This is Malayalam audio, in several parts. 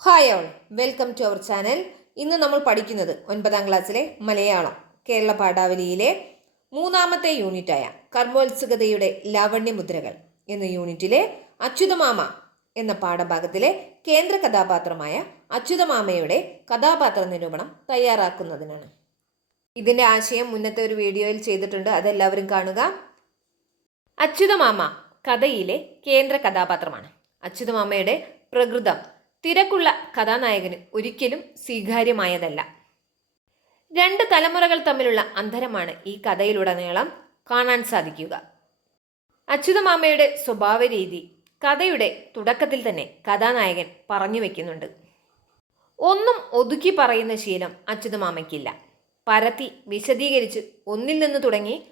Hi all welcome to our channel ഇന്ന് നമ്മൾ പഠിക്കുന്നത് ഒൻപതാം ക്ലാസ്സിലെ മലയാളം കേരള പാഠാവലിയിലെ മൂന്നാമത്തെ യൂണിറ്റായ കർമ്മോത്സുകതയുടെ ലാവണ്യമുദ്രകൾ എന്ന യൂണിറ്റിലെ അച്യുതമാമ എന്ന പാഠഭാഗത്തിലെ കേന്ദ്ര കഥാപാത്രമായ അച്യുതമാമയുടെ കഥാപാത്ര നിരൂപണം തയ്യാറാക്കുന്നതിനാണ്. ഇതിന്റെ ആശയം മുന്നത്തെ ഒരു വീഡിയോയിൽ ചെയ്തിട്ടുണ്ട് അതെല്ലാവരും കാണുക. അച്യുതമാമ കഥയിലെ കേന്ദ്ര കഥാപാത്രമാണ്. അച്യുതമാമയുടെ പ്രകൃതം തിരക്കുള്ള കഥാനായകന് ഒരിക്കലും സ്വീകാര്യമായതല്ല. രണ്ട് തലമുറകൾ തമ്മിലുള്ള അന്തരമാണ് ഈ കഥയിലുടനീളം കാണാൻ സാധിക്കുക. അച്യുതമാമയുടെ സ്വഭാവ രീതി കഥയുടെ തുടക്കത്തിൽ തന്നെ കഥാനായകൻ പറഞ്ഞു വെക്കുന്നുണ്ട്. ഒന്നും ഒതുക്കി പറയുന്ന ശീലം അച്യുതമാമയ്ക്കില്ല. പരത്തി വിശദീകരിച്ച് ഒന്നിൽ നിന്ന് തുടങ്ങി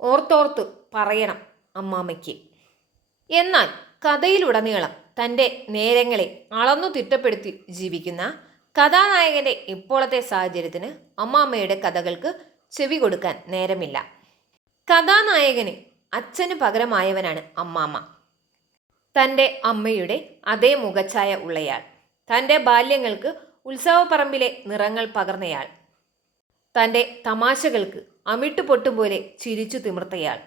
ഓർത്തോർത്ത് പറയണം അമ്മാമയ്ക്ക്. എന്നാൽ കഥയിലുടനീളം തന്റെ നേരങ്ങളെ അളന്നു തിട്ടപ്പെടുത്തി ജീവിക്കുന്ന കഥാനായകന്റെ ഇപ്പോഴത്തെ സാഹചര്യത്തിന് അമ്മാമ്മയുടെ കഥകൾക്ക് ചെവി കൊടുക്കാൻ നേരമില്ല. കഥാനായകന് അച്ഛന് പകരമായവനാണ് അമ്മാമ്മ. തന്റെ അമ്മയുടെ അതേ മുഖച്ഛായ ഉള്ളയാൾ. തന്റെ ബാല്യങ്ങൾക്ക് ഉത്സവപ്പറമ്പിലെ നിറങ്ങൾ പകർന്നയാൾ. തന്റെ തമാശകൾക്ക് അമിട്ട് പൊട്ടുപോലെ ചിരിച്ചു തിമിർത്തയാൾ.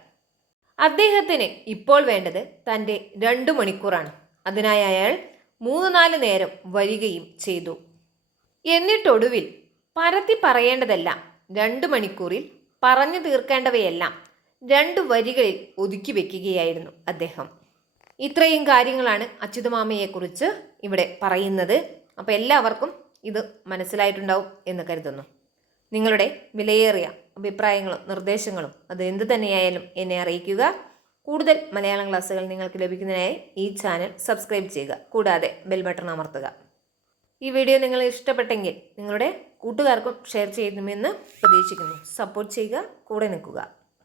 അദ്ദേഹത്തിന് ഇപ്പോൾ വേണ്ടത് തന്റെ രണ്ടു മണിക്കൂറാണ്. അതിനായി അയാൾ മൂന്ന് നാല് നേരം വരികയും ചെയ്തു. എന്നിട്ടൊടുവിൽ പരത്തി പറയേണ്ടതെല്ലാം രണ്ട് മണിക്കൂറിൽ പറഞ്ഞു തീർക്കേണ്ടവയെല്ലാം രണ്ട് വരികളിൽ ഒതുക്കി വെക്കുകയായിരുന്നു അദ്ദേഹം. ഇത്രയും കാര്യങ്ങളാണ് അച്യുതമാമയെക്കുറിച്ച് ഇവിടെ പറയുന്നത്. അപ്പോൾ എല്ലാവർക്കും ഇത് മനസ്സിലായിട്ടുണ്ടാവും എന്ന് കരുതുന്നു. നിങ്ങളുടെ വിലയേറിയ അഭിപ്രായങ്ങളും നിർദ്ദേശങ്ങളും അത് എന്തു തന്നെയായാലും എന്നെ അറിയിക്കുക. കൂടുതൽ മലയാളം ക്ലാസ്സുകൾ നിങ്ങൾക്ക് ലഭിക്കുന്നതിനായി ഈ ചാനൽ സബ്സ്ക്രൈബ് ചെയ്യുക. കൂടാതെ ബെൽ ബട്ടൺ അമർത്തുക. ഈ വീഡിയോ നിങ്ങൾ ഇഷ്ടപ്പെട്ടെങ്കിൽ നിങ്ങളുടെ കൂട്ടുകാർക്കും ഷെയർ ചെയ്യുമെന്ന് പ്രതീക്ഷിക്കുന്നു. സപ്പോർട്ട് ചെയ്യുക കൂടെ നിൽക്കുക.